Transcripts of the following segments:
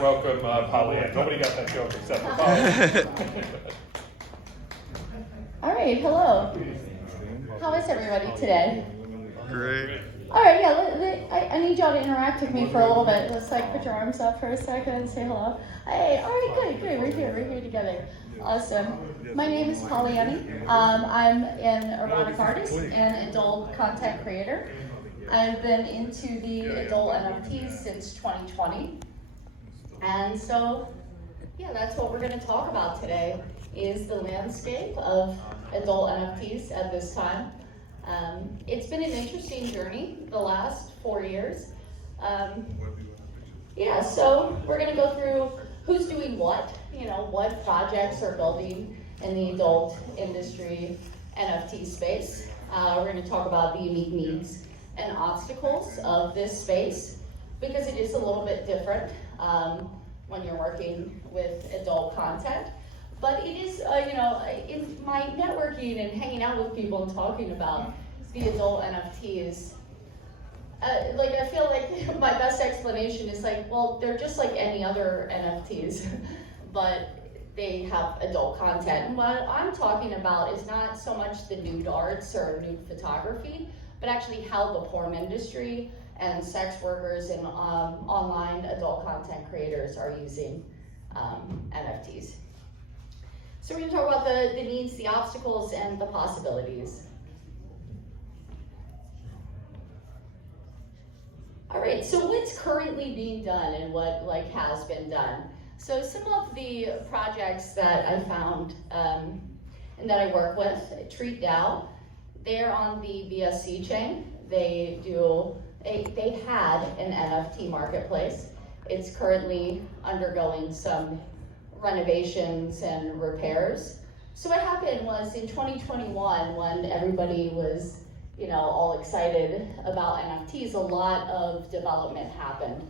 Welcome, PolyAnnie. Nobody got that joke except for Polly. All right, hello. How is everybody today? Great. All right, yeah, I need y'all to interact with me for a little bit. Just like put your arms up for a second and say hello. Hey, all right, good. We're here together. Awesome. My name is PolyAnnie. I'm an erotic artist and adult content creator. I've been into the adult NFTs since 2020. And so, yeah, that's what we're going to talk about today, is the landscape of adult NFTs at this time. It's been an interesting journey the last 4 years. Yeah, so we're going to go through who's doing what, what projects are building in the adult industry NFT space. We're going to talk about the unique needs and obstacles of this space, because it is a little bit different when you're working with adult content. But it is, in my networking and hanging out with people and talking about the adult NFTs, I feel like my best explanation is well, they're just like any other NFTs, but they have adult content. And what I'm talking about is not so much the nude arts or nude photography, but actually how the porn industry and sex workers and online adult content creators are using NFTs. So we're going to talk about the needs, the obstacles, and the possibilities. All right, so what's currently being done and what has been done? So some of the projects that I found and that I work with, TreatDAO, they're on the BSC chain. They had an NFT marketplace. It's currently undergoing some renovations and repairs. So what happened was in 2021, when everybody was all excited about NFTs, a lot of development happened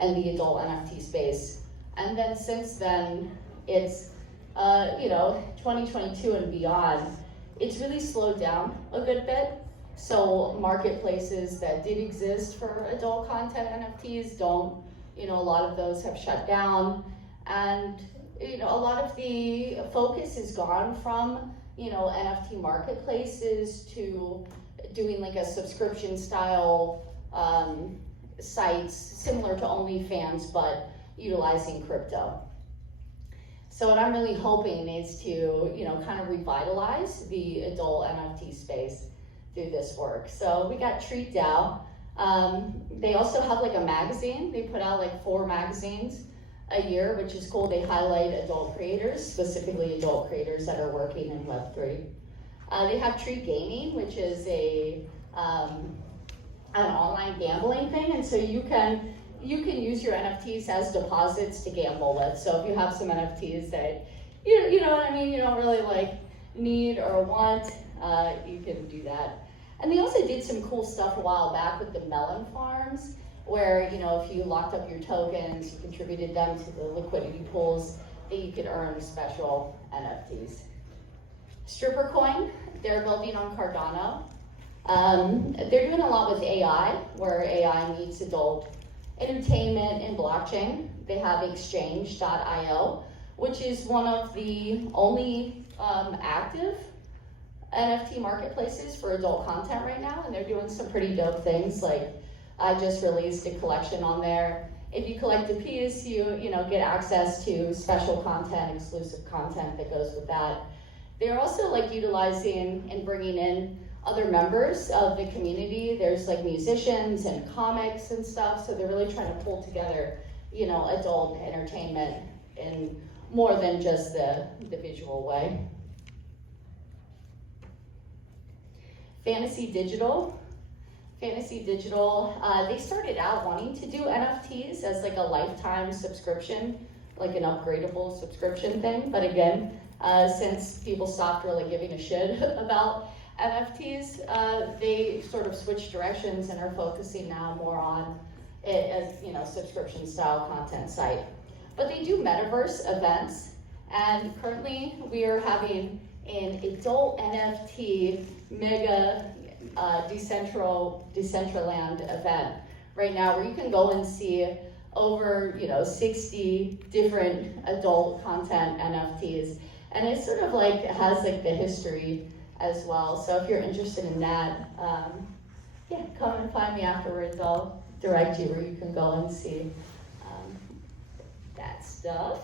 in the adult NFT space. And then since then, it's 2022 and beyond, it's really slowed down a good bit. So marketplaces that did exist for adult content NFTs don't, a lot of those have shut down. And, a lot of the focus is gone from, NFT marketplaces to doing a subscription style sites similar to OnlyFans, but utilizing crypto. So what I'm really hoping is to, kind of revitalize the adult NFT space through this work. So we got TreatDAO. They also have a magazine. They put out 4 magazines a year, which is cool. They highlight adult creators, specifically adult creators that are working in Web3. They have Treat Gaming, which is an online gambling thing, and so you can use your NFTs as deposits to gamble with. So if you have some NFTs that you know what I mean, you don't really need or want, you can do that. And they also did some cool stuff a while back with the Melon Farms, where if you locked up your tokens, you contributed them to the liquidity pools, that you could earn special NFTs. Stripper Coin, they're building on Cardano. They're doing a lot with AI, where AI meets adult entertainment and blockchain. They have exchange.io, which is one of the only active NFT marketplaces for adult content right now, and they're doing some pretty dope things. I just released a collection on there. If you collect a piece, you get access to special content, exclusive content that goes with that. They're also utilizing and bringing in other members of the community. There's musicians and comics and stuff, so they're really trying to pull together, adult entertainment in more than just the visual way. Fantasy Digital, they started out wanting to do NFTs as a lifetime subscription, an upgradable subscription thing. But again, since people stopped really giving a shit about NFTs, they sort of switched directions and are focusing now more on it as subscription style content site. But they do metaverse events, and currently we are having an adult NFT mega Decentraland event right now, where you can go and see over 60 different adult content NFTs, and it sort of like has like the history as well. So if you're interested in that, yeah, come and find me afterwards. I'll direct you where you can go and see that stuff.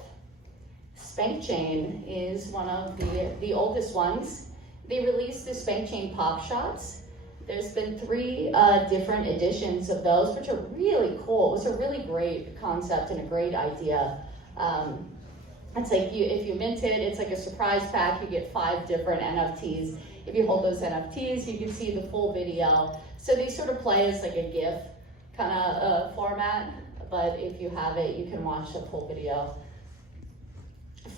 Spankchain is one of the oldest ones. They released the Spankchain Pop Shots. There's been 3 different editions of those, which are really cool. It was a really great concept and a great idea. It's like if you mint it, it's like a surprise pack. You get 5 different NFTs. If you hold those NFTs, you can see the full video. So they sort of play as like a GIF kind of format, but if you have it, you can watch the full video.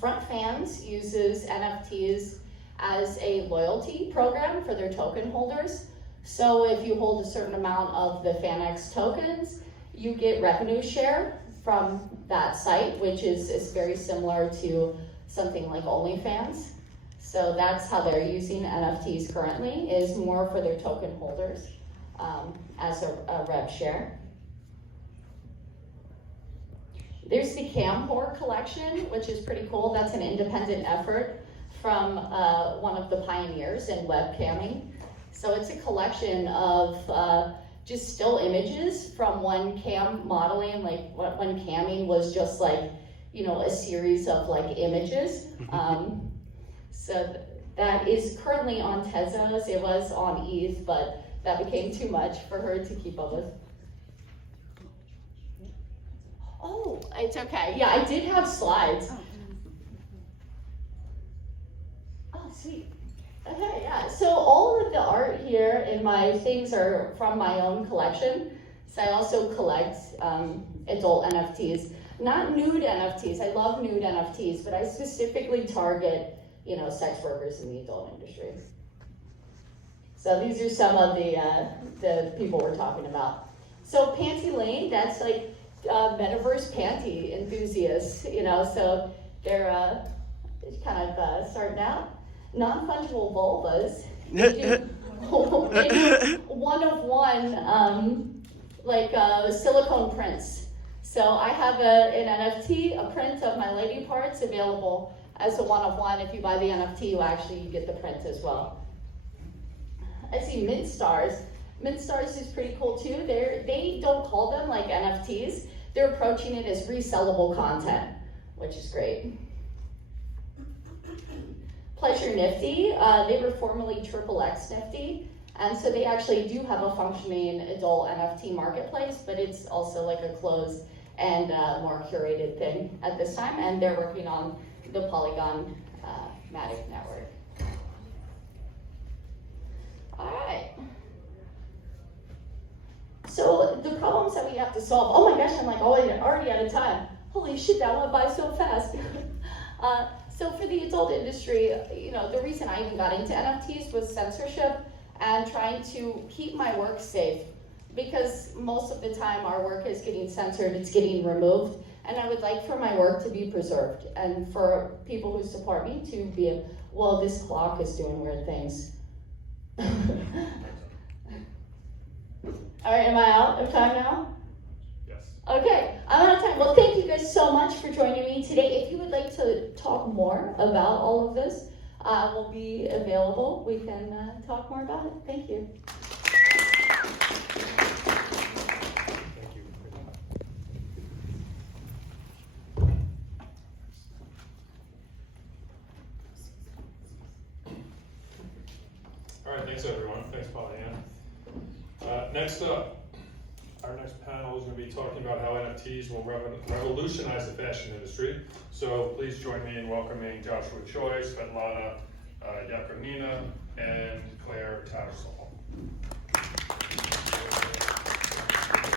Front Fans uses NFTs as a loyalty program for their token holders. So if you hold a certain amount of the FanX tokens, you get revenue share from that site, which is very similar to something like OnlyFans. So that's how they're using NFTs currently, is more for their token holders as a rev share. There's the Camore collection, which is pretty cool. That's an independent effort from one of the pioneers in webcamming. So it's a collection of just still images from when cam modeling, like when camming was just like, a series of like images. So that is currently on Tezos. It was on ETH, but that became too much for her to keep up with. Oh, it's okay. Yeah, I did have slides. Oh, sweet. Okay, yeah. So all of the art here in my things are from my own collection. So I also collect adult NFTs, not nude NFTs. I love nude NFTs, but I specifically target, sex workers in the adult industry. So these are some of the people we're talking about. So Panty Lane, that's like metaverse panty enthusiasts, so they're kind of starting out. Non-fungible vulvas, they do one of one, silicone prints. So I have an NFT, a print of my lady parts available as a one-of-one. If you buy the NFT, you get the print as well. I see Mint Stars. Mint Stars is pretty cool too. They don't call them like NFTs. They're approaching it as resellable content, which is great. Pleasure Nifty, they were formerly XXX Nifty, and so they actually do have a functioning adult NFT marketplace, but it's also like a closed and more curated thing at this time, and they're working on the Polygon Matic network. All right. So the problems that we have to solve, oh my gosh, I'm like already out of time. Holy shit, that went by so fast. So for the adult industry, the reason I even got into NFTs was censorship and trying to keep my work safe, because most of the time our work is getting censored, it's getting removed, and I would like for my work to be preserved and for people who support me to be, well, this clock is doing weird things. All right, am I out of time now? Yes. Okay, I'm out of time. Well, thank you guys so much for joining me today. If you would like to talk more about all of this, we'll be available. We can talk more about it. Thank you. Thank you. All right, thanks everyone. Thanks, PolyAnnie. Next up, our next panel is going to be talking about how NFTs will revolutionize the fashion industry. So please join me in welcoming Joshua Choi, Svetlana Yakonina, and Claire Tattersall.